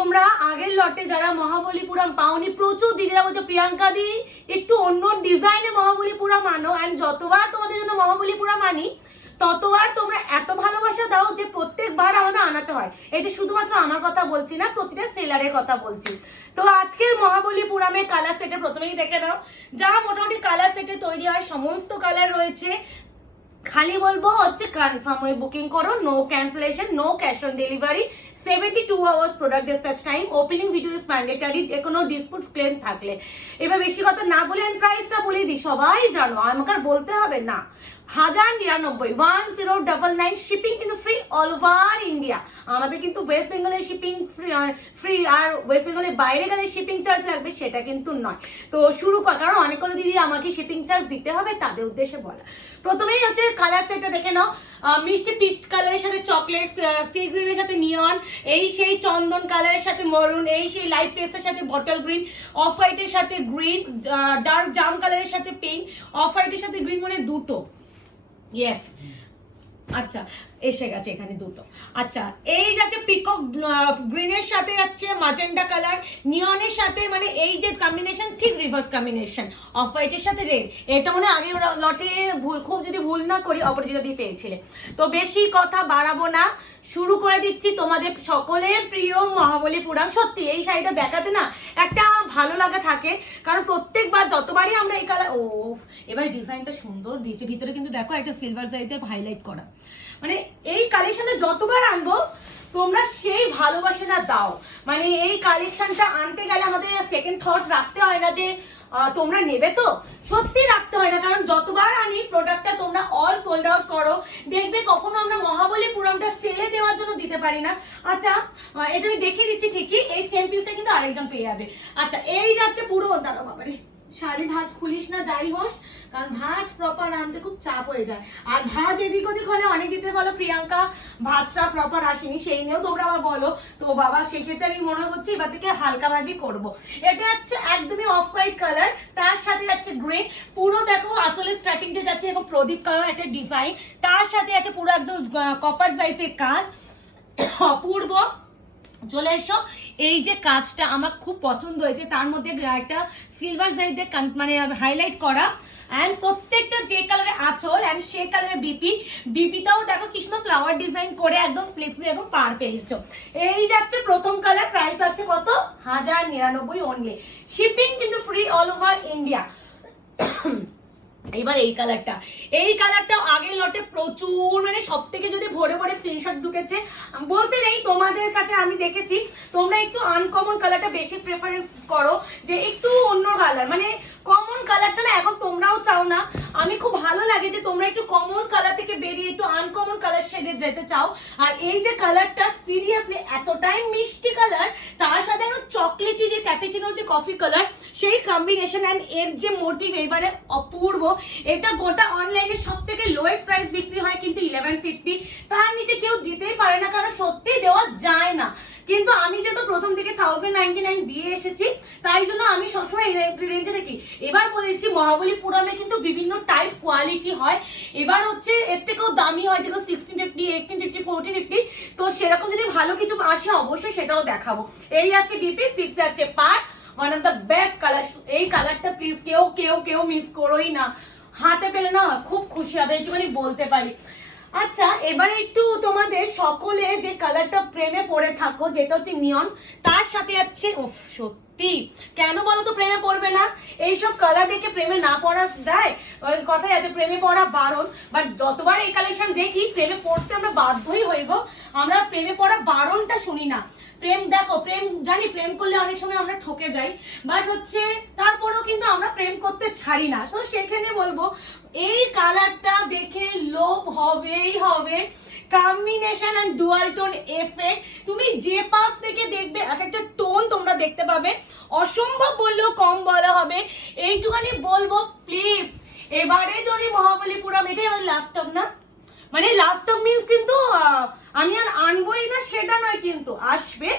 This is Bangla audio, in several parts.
তোমরা আগের লটে যারা মহাবলীপুরম পাওনি, প্রচুর দিদিরা বলছে প্রিয়াঙ্কা দি একটু অন্য ডিজাইনে মহাবলীপুরম আনো। অ্যান্ড যতবার তোমাদের জন্য মহাবলীপুরম আনি ততবার তোমরা এত ভালোবাসা দাও যে প্রত্যেকবার আমাদের আনাতে হয়। এটা শুধুমাত্র আমার কথা বলছি না, প্রতিটা সেলারের কথা বলছি। তো আজকের মহাবলীপুরমের কালার সেটে প্রথমেই দেখে নাও, যা মোটামুটি কালার সেটে তৈরি হয় সমস্ত কালার রয়েছে। খালি বলবো হচ্ছে কনফার্ম হয়ে বুকিং করো, no cancellation, no cash on delivery, 72 hours product dispatch time, opening video is mandatory, যে কোনো ডিসপুট ক্লেম থাকলে। এবার বেশি কথা না বলে আমি প্রাইসটা বলে দিই, সবাই জানো, আমাকে আর বলতে হবে না। 1099, 1099, শিপিং কিন্তু ফ্রি অল ওভার ইন্ডিয়া। আমাদের কিন্তু ওয়েস্ট বেঙ্গলের শিপিং ফ্রি, আর ওয়েস্ট বেঙ্গলের বাইরে গেলে শিপিং চার্জ লাগবে সেটা কিন্তু নয়। তো শুরু কর, কারণ অনেকগুলো দিদি আমাকে শিপিং চার্জ দিতে হবে, তাদের উদ্দেশ্যে বলা। প্রথমেই হচ্ছে কালার সেটটা দেখে নাও, মিষ্টি পিচ কালারের সাথে চকলেট, সি গ্রিনের সাথে নিয়ন, এই সেই চন্দন কালারের সাথে মরুন, এই সেই লাইট পেস্টের সাথে বটল গ্রিন, অফ হোয়াইটের সাথে গ্রিন, ডার্ক জাম কালারের সাথে পিঙ্ক, অফ হোয়াইটের সাথে গ্রিন, মানে দুটো। ইয়েস, আচ্ছা এসে গেছে এখানে দুটো। আচ্ছা, এই যাচ্ছে পিকক গ্রিনের সাথে যাচ্ছে মাজেন্ডা কালার, নিয়নের সাথে, মানে এই যে কম্বিনেশন ঠিক রিভার্স কম্বিনেশন, অফ হোয়াইটের সাথে রেড। এটা মানে আগে লটে খুব যদি ভুল না করি অপরাজিতা দিয়ে পেয়েছিলে। তো বেশি কথা বাড়াবো না, শুরু করে দিচ্ছি তোমাদের সকলের প্রিয় মহাবলীপুরম। সত্যি এই শাড়িটা দেখাতে না একটা ভালো লাগা থাকে, কারণ প্রত্যেকবার যতবারই আমরা এই কালার, ও এবার ডিজাইনটা সুন্দর দিয়েছে, ভিতরে কিন্তু দেখো একটা সিলভার জারিতে হাইলাইট করা। মানে এই কালেকশনে যতবার আনবো তোমরা সেই ভালোবাসা দাও। মানে এই কালেকশনটা আনতে গেলে আমাদের সেকেন্ড থট রাখতে হয় না যে তোমরা নেবে, তো সত্যি রাখতে হয় না, কারণ যতবার আনি প্রোডাক্টটা তোমরা অল সোল্ড আউট করো। দেখবে কখনো আমরা মহাবলীপুরমটা সেলে দেওয়ার জন্য দিতে পারি না। আচ্ছা, এটা আমি দেখিয়ে দিচ্ছি ঠিকই, এই সেম পিসটা কিন্তু আরেকজন পেয়ে যাবে। আচ্ছা, এই যাচ্ছে পুরো, দাঁড়াও বাবারে, শাড়ি ভাঁজ খুলিস না যাই হোস, কারণ ভাঁজ প্রপার আনতে খুব চাপ হয়ে যায়। আর ভাঁজ এদিক ওদিক হলে অনেক দিতে বলো প্রিয়াঙ্কা ভাঁজটা প্রপার আসেনি, সেই নিয়েও তোমরা আবার বলো। তো বাবা সেক্ষেত্রে আমি মনে হচ্ছে এবার থেকে হালকা ভাজি করব। এটা হচ্ছে একদমই অফ হোয়াইট কালার, তার সাথে যাচ্ছে গ্রিন, পুরো দেখো আঁচলের স্টার্টিংটা যাচ্ছে এবং প্রদীপ কালার একটা ডিজাইন, তার সাথে আছে পুরো একদম কপার জাইতে কাজ, অপূর্ব। চলে এসো, এই যে কাজটা আমার খুব পছন্দ হয়েছে, তার মধ্যে একটা সিলভার জারিতে মানে হাইলাইট করা, অ্যান্ড প্রত্যেকটা যে কালারে আঁচল অ্যান্ড সে কালারে বিপিটাও দেখো কৃষ্ণ ফ্লাওয়ার ডিজাইন করে একদম স্লিভস এবং পার পেয়েছো। এই যাচ্ছে প্রথম কালার, প্রাইস আছে কত? 1099 অনলি, শিপিং কিন্তু ফ্রি অল ওভার ইন্ডিয়া। এবার এই কালারটা আগের লটে প্রচুর, মানে সব থেকে যদি ভরে ভরে স্ক্রিনশট ঢুকেছে বলতে নেই, তোমাদের কাছে আমি দেখেছি তোমরা একটু আনকমন কালারটা বেশি প্রেফারেন্স করো, যে একটু অন্য কালার, মানে কমন কালারটা না এখন তোমরাও চাও না। আমি খুব ভালো লাগে যে তোমরা একটু কমন কালার থেকে বেরিয়ে একটু আনকমন কালার শেডে যেতে চাও। আর এই যে কালারটা সিরিয়াসলি এতটাই মিষ্টি কালার, তার সাথে চকলেটি যে ক্যাপুচিনো যে কফি কালার, সেই কম্বিনেশন অ্যান্ড এর যে মোটিভ এবারে অপূর্ব। এটা গোটা অনলাইনে সব থেকে লোয়েস্ট প্রাইস বিক্রি হয় কিন্তু 1150, তার নিচে কেউ দিতেই পারে না, কারণ সত্যি দেওয়া যায় না। কিন্তু আমি যেহেতু প্রথম থেকে 1099 দিয়ে এসেছি, তাই জন্য আমি সবসময় এই রেঞ্জে থাকি। এবার বলেছি মহাবলীপুরমে কিন্তু বিভিন্ন টাইপ কোয়ালিটি হয়, এবার হচ্ছে এর থেকেও দামি হয়, যেগুলো 1650, 1850, 1450। তো সেরকম যদি ভালো কিছু আসে অবশ্যই সেটাও দেখাবো। এই আছে বিপি, সিক্স আছে পার, one of the best colour. এই কালারটা প্লিজ কেউ মিস করোই না, হাতে পেলে না খুব খুশি হবে, একটুখানি বলতে পারি। আচ্ছা, এবারে একটু তোমাদের সকলে যে কালারটা প্রেমে পড়ে থাকো, যেটা হচ্ছে নিয়ন, তার সাথে যাচ্ছে সত্যি কেন বলো তো প্রেমে পড়বে না? এইসব কালার দেখে প্রেমে না পড়া যায়? ওই কথাই আছে প্রেমে পড়া বারণ, বাট যতবার এই কালেকশন দেখি প্রেমে পড়তে আমরা বাধ্যই হই গো। আমরা প্রেমে পড়া বারণটা শুনি না। প্রেম দেখো, প্রেম জানি প্রেম করলে অনেক সময় আমরা ঠকে যাই, বাট হচ্ছে তারপরেও কিন্তু আমরা প্রেম করতে ছাড়ি না। তো সেখানে বলবো এই কালারটা দেখে লোভ হবেই হবে, combination and dual tone effect, তুমি যে পাশ থেকে দেখবে এক একটা টোন তোমরা দেখতে পাবে, অসম্ভব বললেও কম বলা হবে। এইটুখানি বলবো প্লিজ, এবারে যদি মহাবলীপুরম, এটাই আমাদের লাস্ট অফ না, মানে লাস্ট অফ মিন্স কিন্তু আমি আর আনবোই না সেটা নয়, কিন্তু আসবে।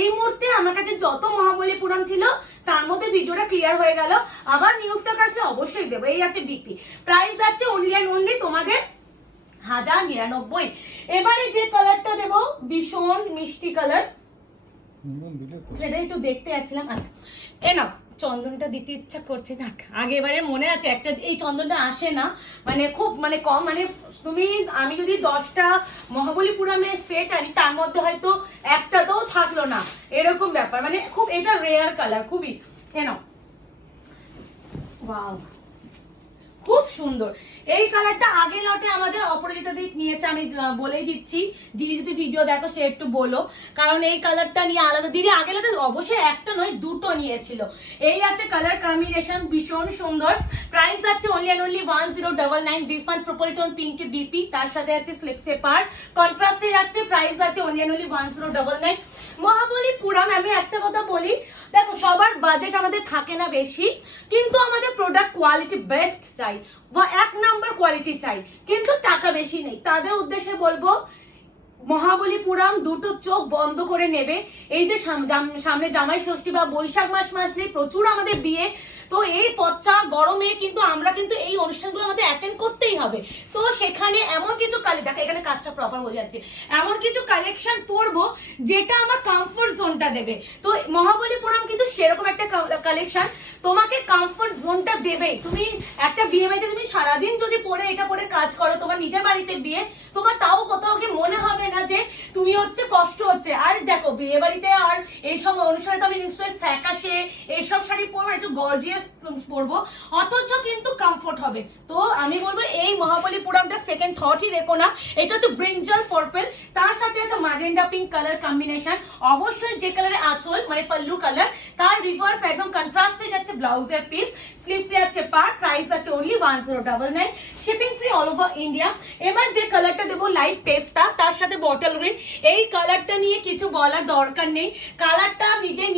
এই মুহূর্তে আমার কাছে যত মহাবলীপুরম ছিল তার মধ্যে ভিডিওটা ক্লিয়ার হয়ে গেল, আবার নিউজটা আসলে অবশ্যই দেবো। এই আছে ডিপি, প্রাইস আছে অনলি অ্যান্ড অনলি তোমাদের 1099। এবারে যে কালারটা দেবো ভীষণ মিষ্টি কালার, সেটা একটু দেখতে যাচ্ছিলাম। আচ্ছা এ না চন্দনটা দিতে ইচ্ছা করছে, দেখ আগেবারে মনে আছে একটা, এই চন্দনটা আসে না মানে খুব মানে কম, মানে তুমি আমি যদি 10টা মহাবলীপুরামের সেট আনি তার মধ্যে হয়তো একটাতেও থাকলো না, এরকম ব্যাপার, মানে খুব এটা রেয়ার কালার খুবই। এ নাও, ওয়াও খুব সুন্দর এই কালারটা। আগে লটে আমাদের অপরাজিতা দি নিয়েছে, আমি বলেই দিচ্ছি, দিদি যদি ভিডিও দেখো সে একটু বলো, কারণ এই কালারটা নিয়ে আলাদা, দিদি আগে লটে অবশ্যই একটা নয় দুটো নিয়েছিল। এই আছে কালার কম্বিনেশন ভীষণ সুন্দর। প্রাইস আছে only and only 1099। This one triple tone pink BP, তার সাথে আছে স্লিপসে পার কন্ট্রাস্টে যাচ্ছে। প্রাইস আছে অনলি অ্যান্ড অনলি 1099। মহাবলীপুরাম আমি একটা কথা বলি, দেখো সবার বাজেট আমাদের থাকে না বেশি, কিন্তু আমাদের প্রোডাক্ট কোয়ালিটি বেস্ট চাই বা 1 নাম্বার কোয়ালিটি চাই, কিন্তু টাকা বেশি নেই। তাদের উদ্দেশ্যে বলবো মহাবলীপুরাম দুটো চোখ বন্ধ করে নেবে। এই যে সামনে জামাই ষষ্ঠী বা বৈশাখ মাস আসলে প্রচুর আমাদের বিয়ে, তো এই পচা গরমে কিন্তু আমরা কিন্তু এই অনুষ্ঠানগুলো আমাদের অ্যাটেন্ড করতেই হবে। তো সেখানে এমন কিছু দেখো এখানে কাজটা প্রপার হয়ে যাচ্ছে, এমন কিছু কালেকশন পরবো যেটা আমার কমফোর্ট জোনটা দেবে। তো মহাবলীপুরাম কিন্তু সেরকম একটা কালেকশন তোমাকে কমফোর্ট জোনটা দেবে। তুমি একটা বিয়ে বাড়িতে তুমি সারাদিন যদি পরে এটা পরে কাজ করো, তোমার নিজের বাড়িতে বিয়ে, তোমার তাও কোথাও গিয়ে মনে হবে না যে তুমি হচ্ছে কষ্ট হচ্ছে। আর দেখো বিয়ে বাড়িতে আর এইসব অনুষ্ঠানে তো আমি নিশ্চয়ই ফ্যাকাশে এইসব শাড়ি পরবো, একটু গর্জিয়াস পরবো, অথচ কিন্তু কমফোর্ট হবে। তো আমি বলবো এই মহাবলীপুরামটা সেকেন্ড থটই রেখো না। এটা হচ্ছে ব্রিঞ্জাল পার্পল, তার সাথে আছে ম্যাজেন্ডা পিঙ্ক কালার কম্বিনেশন। অবশ্যই যে কালারে আঁচল মানে পাল্লু কালার, তার রিভার্স একদম কন্ট্রাস্টে যাচ্ছে ব্লাউজের পিস, স্লিভসে আছে পার। প্রাইস আছে only 1099, shipping free all over India. এবার যে কালারটা দেবো লাইট পেস্তা, তার সাথে বটল গ্রিন। এই কালারটা নিয়ে কিছু বলার দরকার নেই, কালারটা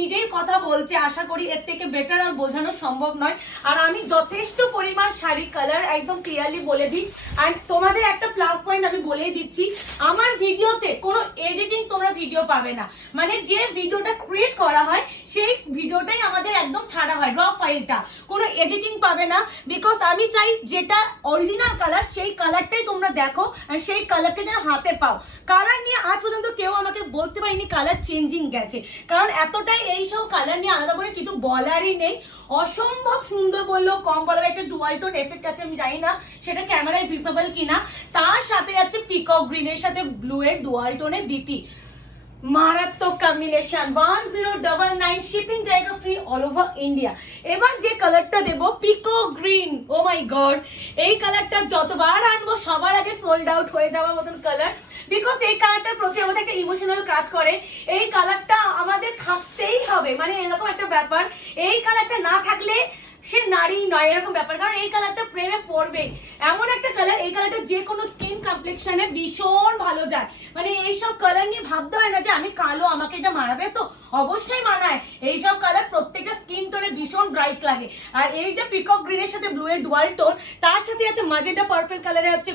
নিজেই কথা বলছে, আশা করি এর থেকে বেটার আর বোঝানো সম্ভব নয়। আর আমি যথেষ্ট পরিমাণ শাড়ি কালার একদম ক্লিয়ারলি বলে দিই। আর তোমাদের একটা প্লাস পয়েন্ট আমি বলেই দিচ্ছি, আমার ভিডিওতে কোনো এডিটিং তোমরা ভিডিও পাবে না, মানে যে ভিডিওটা ক্রিয়েট করা হয় সেই ভিডিওটাই আমাদের একদম ছাড়া হয়, র ফাইলটা, কোনো এডিটিং পাবে না। বিকজ আমি চাই যেটা অরিজিনাল কালার সেই কালারটাই তোমরা দেখো, আর সেই কালারটা যেন হাতে পাও। কালার নিয়ে আজ পর্যন্ত কেউ আমাকে বলতে পারেনি কালার চেঞ্জিং গেছে, কারণ এতটাই এইসব কালার নিয়ে আলাদা করে কিছু বলারই নেই। অসম্ভব সুন্দর বললেও কম বলা, একটা ডুয়াল টোন এফেক্ট আছে, আমি জানি না সেটা ক্যামেরায় ভিজিবল কিনা। তার সাথে আছে পিকক গ্রিনের সাথে ব্লু এর ডুয়াল টোনের বিপি, মারাত্মক কম্বিনেশন। 1099, শিপিং জায়গা ফ্রি অল ওভার ইন্ডিয়া। এবার যে কালারটা দেবো পিকক গ্রিন, ও মাই গড, এই কালারটা যতবার আনবো সবার আগে সোল্ড আউট হয়ে যাওয়ার মতন কালার, বিকজ এই কালারটার প্রতি আমাদের একটা ইমোশনাল কাজ করে। এই কালারটা আমাদের থাকতেই হবে, মানে এরকম একটা ব্যাপার, এই কালারটা না থাকলে সে নারী নয়, এরকম ব্যাপার। কারণ এই কালারটা প্রেমে পড়বে, এমন একটা কালার, এই কালারটা যে কোনো স্কিন কমপ্লেক্সনে ভীষণ ভালো যায়। মানে এইসব কালার নিয়ে ভাবতে হয় না যে আমি কালো আমাকে এটা মানাবে, তো অবশ্যই মানায়। এইসব কালার প্রত্যেকটা স্কিন টোনে ভীষণ ব্রাইট লাগে। আর এই যে পিকক গ্রিনের সাথে ব্লু এর ডুয়াল টোন, তার সাথে আছে ম্যাজেন্টা পার্পল কালারে হচ্ছে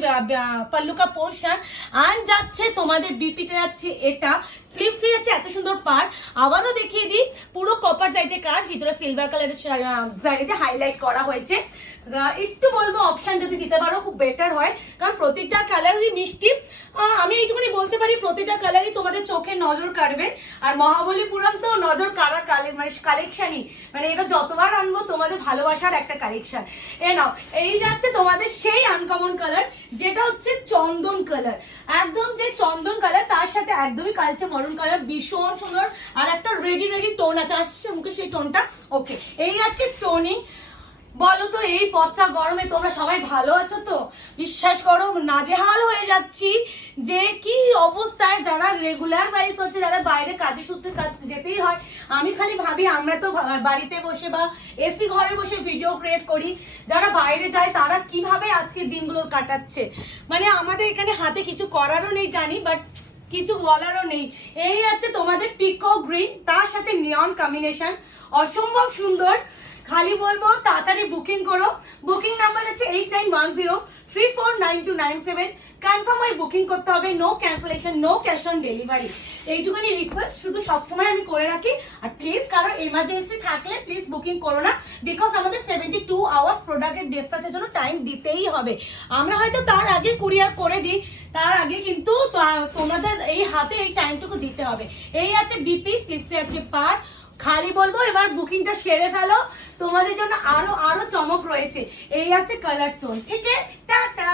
পাল্লুকা পোর্শন, আর যাচ্ছে তোমাদের বিপিতে যাচ্ছে এটা, স্লিভসে যাচ্ছে এত সুন্দর পার। আবারও দেখিয়ে দিই, পুরো কপার জারিতে কাজ, ভিতরে সিলভার কালারের জারিতে হাইলাইট করা হয়েছে। একটু বলবো অপশন যদি দিতে পারো খুব বেটার হয়, কারণ প্রতিটা কালারই মিষ্টি। আমি এইটুকুনি বলতে পারি প্রতিটা কালারই তোমাদের চোখে নজর কাড়বে। আর মহাবলীপুরাম তো নজর কাড়া মানে কালেকশনই, মানে এটা যতবার আনবো তোমাদের ভালোবাসার একটা কালেকশন। এ নাও, এই যাচ্ছে তোমাদের সেই আনকমন কালার যেটা হচ্ছে চন্দন কালার, একদম যে চন্দন কালার তার সাথে একদমই কালচে মরুন কালার, ভীষণ সুন্দর। আর একটা রেডি টোন আছে, আসছে মুখে সেই টোনটা। ওকে, এই আছে টোনিং। বলো তো এই পচা গরমে তোমরা সবাই ভালো আছো তো? বিশ্বাস করো নাজেহাল হয়ে যাচ্ছি, যে কি অবস্থায় যারা রেগুলার বাইস হচ্ছে, যারা বাইরে কাজে সূত্রে কাজ যেতেই হয়। আমি খালি ভাবি আমরা তো বাড়িতে বসে বা এসি ঘরে বসে ভিডিও ক্রিয়েট করি, যারা বাইরে যায় তারা কিভাবে আজকের দিনগুলো কাটাচ্ছে। মানে আমাদের এখানে হাতে কিছু করারও নেই জানি, বাট কিছু বলারও নেই। এই আছে তোমাদের পিকক গ্রিন, তার সাথে নিয়ন কম্বিনেশন, অসম্ভব সুন্দর। খালি বলবো তাড়াতাড়ি বুকিং করো। বুকিং নাম্বার হচ্ছে 8910 349297 কনফার্ম হয়ে বুকিং করতে হবে, no cancellation, no cash on delivery. এইটুকুনি রিকোয়েস্ট শুধু সবসময় আমি করে রাখি। আর প্লিজ কারো এমার্জেন্সি থাকলে প্লিজ বুকিং করো না, বিকজ আমাদের 72 আওয়ার্স প্রোডাক্টের ডিসপ্যাচের জন্য টাইম দিতেই হবে। আমরা হয়তো তার আগে কুরিয়ার করে দিই, তার আগে কিন্তু তোমাদের এই হাতে এই টাইমটুকু দিতে হবে। এই আছে বিপি, স্লিপসে আছে পার। খালি বলবো এবার বুকিংটা সেরে ফেলো, তোমাদের জন্য আরো আরো চমক রয়েছে। এই আছে কালার টোন। ঠিক আছে, টাটা।